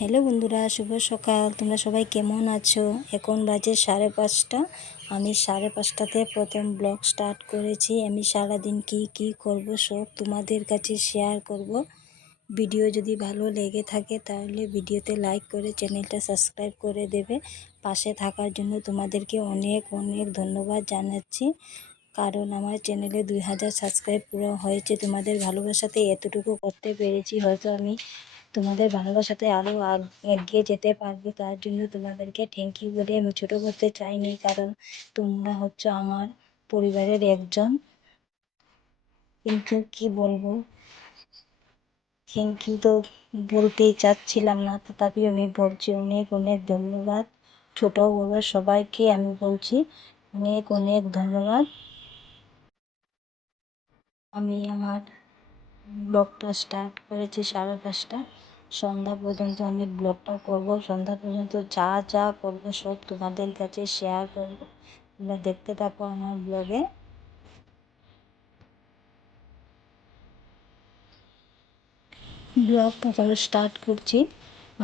Hello বন্ধুরা, শুভ সকাল। তোমরা সবাই কেমন আছো? এখন বাজে 5:30। আমি 5:30টাতে প্রথম ব্লগ স্টার্ট করেছি। আমি সারাদিন কি করব সব তোমাদের কাছে শেয়ার করব। ভিডিও যদি ভালো লেগে থাকে তাহলে ভিডিওতে লাইক করে চ্যানেলটা সাবস্ক্রাইব করে দেবে। পাশে থাকার জন্য তোমাদেরকে অনেক অনেক ধন্যবাদ জানাচ্ছি, কারণ আমার চ্যানেলে 2000 সাবস্ক্রাইব পুরো হয়েছে। তোমাদের ভালোবাসাতে এতটুকু করতে পেরেছি। হয়তো আমি তোমাদের ভালোবাসাতে আরও এগিয়ে যেতে পারবে। তার জন্য তোমাদেরকে থ্যাংক ইউ বলে আমি ছোটো করতে চাইনি, কারণ তোমরা হচ্ছে আমার পরিবারের একজন। কিন্তু কি বলবো, থ্যাংক ইউ তো বলতেই চাচ্ছিলাম না, তথাপি আমি বলছি অনেক অনেক ধন্যবাদ। ছোটো বড়ো সবাইকে আমি বলছি অনেক অনেক ধন্যবাদ। আমি আমার ব্লগটা স্টার্ট করেছি 5:30। সন্ধ্যা পর্যন্ত আমি ব্লগটা করব। সন্ধ্যা পর্যন্ত যা যা করবো সব তোমাদের কাছে শেয়ার করবো। তোমরা দেখতে থাকো আমার ব্লগে। ব্লগ সকালে স্টার্ট করছি।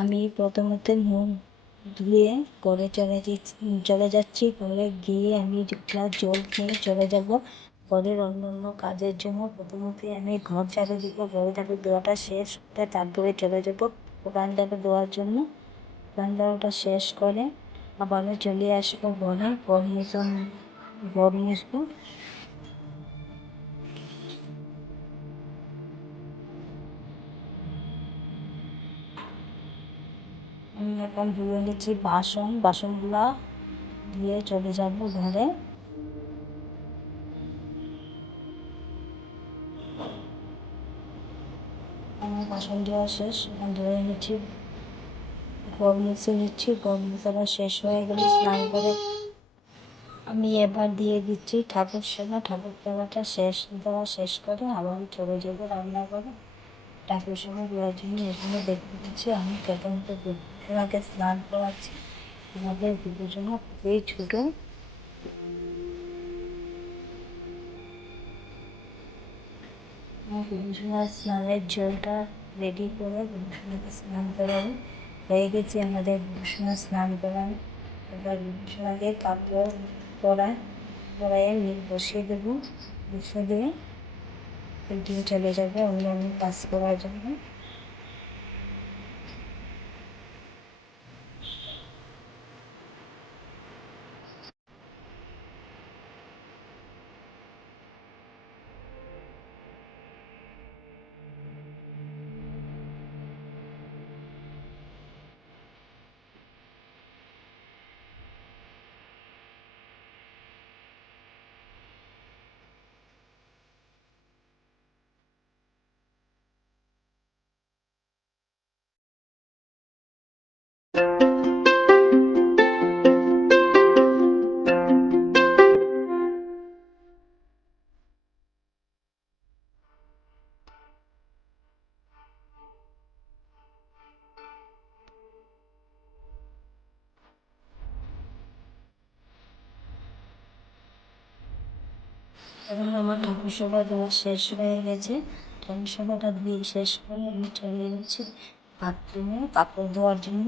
আমি প্রথমত মুখ ধুয়ে ঘরে চলে যাচ্ছি। ঘরে গিয়ে আমি গ্লাস জল খেয়ে চলে যাব ঘরের অন্য অন্য কাজের জন্য। প্রথমত আমি ঘর ঝাড়ু দিব। ঘর ঝাড়ু দেওয়াটা শেষ করে তারপরে চলে যাব উঠান ঝাড়ু দেওয়ার জন্য। উঠান ঝাড়ুটা শেষ করে আবারও চলে আসবো ঘরে। ঘর মুছবো। আমি এখন ধুয়ে নিচ্ছি বাসনগুলা দিয়ে চলে যাব ঘরে। আমার বাসন দেওয়া শেষ, এখন ধুয়ে নিচ্ছি, ঘর মুছে নিচ্ছি। ঘর মুছানো শেষ হয়ে গেলে স্নান করে আমি এবার দিয়ে দিচ্ছি ঠাকুর সেবা। ঠাকুর সেবাটা দেওয়া শেষ করে আবার চলে যাবো রান্না করে ঠাকুর সেবা দেওয়ার জন্য। এখানে দেখতে দিচ্ছি আমি প্রথমত ওনাকে স্নান করাচ্ছি। আমাদের দুজনা খুবই ছোটো। বিভূষণার স্নানের জলটা রেডি করে বিভূষণাকে স্নান করানো হয়ে গেছে। আমাদের বিভূষণা স্নান করানো। এবার বিভূষণাকে কাপড় পরায় বসিয়ে দেবো। বসিয়ে দিয়ে দিয়ে চলে যাবে অন্যান্য কাজ করার জন্য। এখন আমার ঠাকুর সেবা দেওয়া শেষ হয়ে গেছে। ঠাকুর সেবাটা দিয়ে শেষ করে আমি চলে যাচ্ছি বাথরুমে কাপড় ধোয়ার জন্য।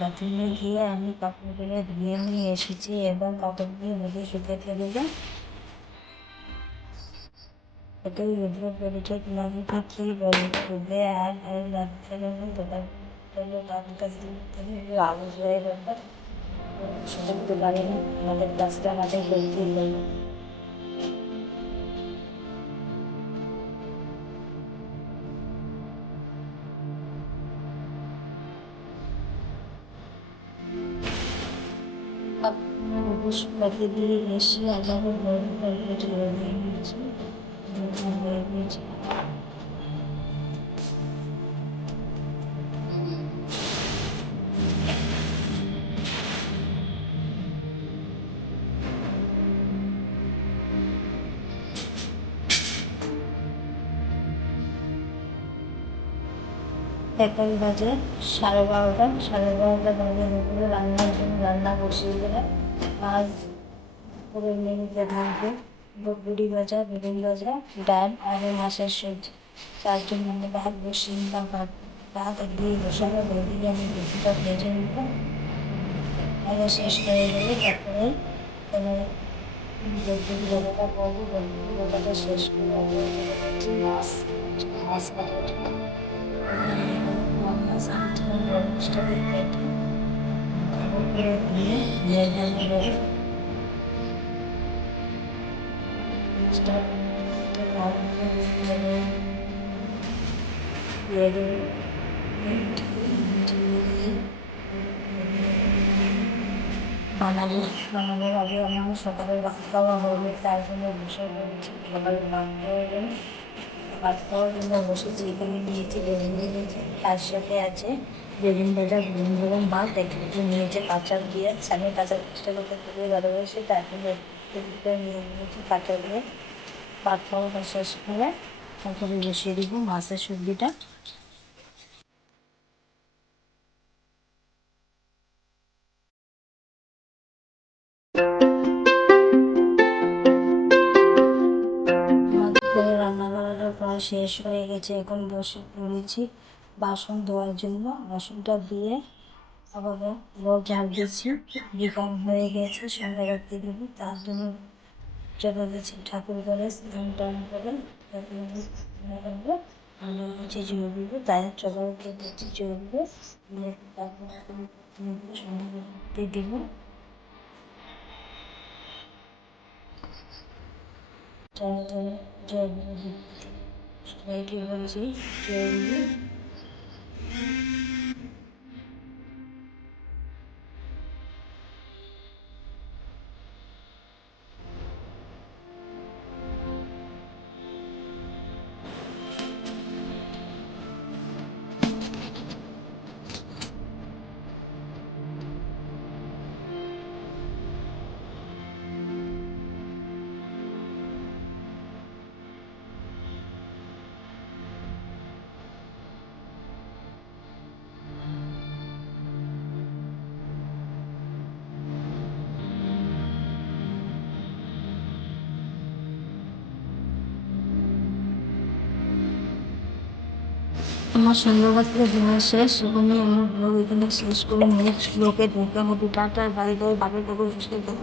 বাথরুমে গিয়ে আমি কাপড়গুলো ধুয়ে নিয়ে এসেছি এবং কাপড়গুলো ধুয়ে শুকাতে দেবো। এটাই রুদ্র পরিচয়। তোমাদেরকে কী বলবো, রুদ্রে আর রাত্রে আগুন হয়ে ব্যাপার সেটা করতে পারি না। আমাদের কাজটা আমাদের করতেই হবে। ওষুধপাতি দিয়ে এসে আবারও গরম করে ঝরে দিয়ে নিয়েছি। হয়ে গিয়েছে। এখন বাজে 12:30। 12:30 বাজে দুপুরে রান্নার জন্য রান্না বসিয়ে দিলাম। আজ পুরো মেনুতে থাকবে বরবটি ভাজা, বেগুন ভাজা, ডাল আর মাছের সবজি। তার জন্য আমি ভাত বসিয়ে দিলাম। ভাত ভাত দিয়ে বসানো দিয়ে আমি লুচিটা ভেজে নেব। ভাজা শেষ হয়ে গেলে তারপরে কোনো ভাজাটা করবো, ভাজাটা শেষ করে মাছ মাছ কাটার জন্য মাছ আনতে বড় মাছটাকে কেটে ভালো করে ধুয়ে ভেজে নেব। মাছটা ভালো করে ভেজে বানানোর আগে আমার সকালে ভাত খাওয়া হবে, তার জন্য বসে পড়েছি। সকালে ভাত খাওয়ার জন্য বসেছি। এখানে নিয়েছি বেগুন ভেজেছি, তার সাথে আছে বেগুন ভাজা, গরম গরম ভাত, একটু নিয়েছে কাঁচা পেঁয়াজ। আমি কাঁচা পেঁয়াজটা করতে খুবই ভালোবাসি, তার জন্য নিয়ে নিয়েছি কাঁচা পেঁয়াজ। ভাত খাওয়াটা শেষ করে তারপরে বসিয়ে দিব মাছের সবজিটা। রান্না করাটা প্রায় শেষ হয়ে গেছে, এখন বসে পড়েছি বাসন ধোয়ার জন্য। বাসনটা দিয়ে আবার ঘর ঝাড় দিচ্ছি, বিকাল হয়ে গেছে, সন্ধ্যা রাখতে দেবো, তার জন্য চলে গেছি ঠাকুর ঘরে স্নান টান করে আমি হচ্ছে জল দিব, তাই চলে দিচ্ছি জল দিয়ে সন্ধ্যা দিব। জল রেডি হয়েছি, জল দিয়ে আমার সন্ধ্যাবাতিতে ঘুমা শেষ, ওখানে আমার ব্লগ এখানে শেষ করে নেক্সট ব্লগে দেখা হবে। টাটা, বাই বাই, ভালো থাকো, সুস্থ থাকো।